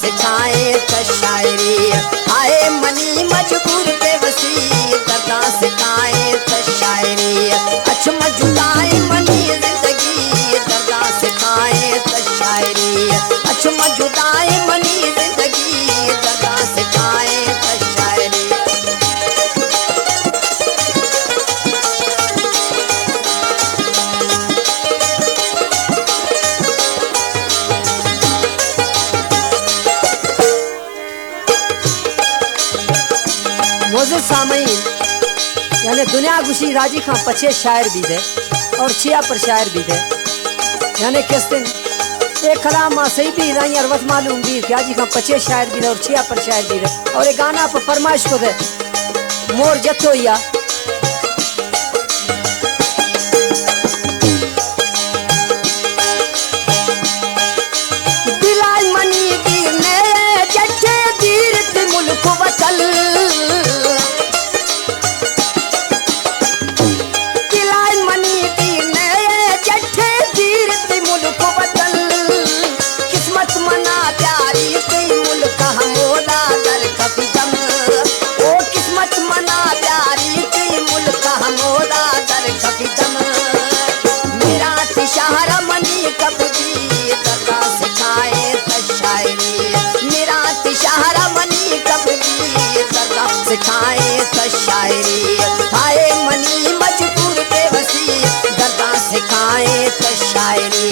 सिखाए त शायरी आए मनी मजबूर बेबसी दर्दा सिखाए त शायरी अच मजुदाए मनी जिंदगी दर्दा सिखाए त शायरी अच मजुदाए मनी जिंदगी दर्दा सिखाए त शायरी। मोज़िज़ सामईन यानी दुनिया गुशी राजी खां पछे शायर भी दे और छिया पर शायर भी दे यानी किस दिन एक कलाम मां सही भी राई अरवत मालूम भी कि आजी खां पछे शायर भी दे और छिया पर शायर भी दे और एक गाना पर फरमाइश को दे मोर जत्तो या दिलाई मनी दीर ने जट्टे दीर ते मुल्क वतल सिखाए त शायरी आए मनी मजबूर बेबसी दर्दा सिखाए त शायरी।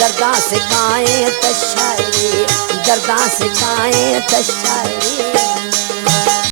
दर्दा सिखाए त शायरी दर्दा सिखाए त शायरी।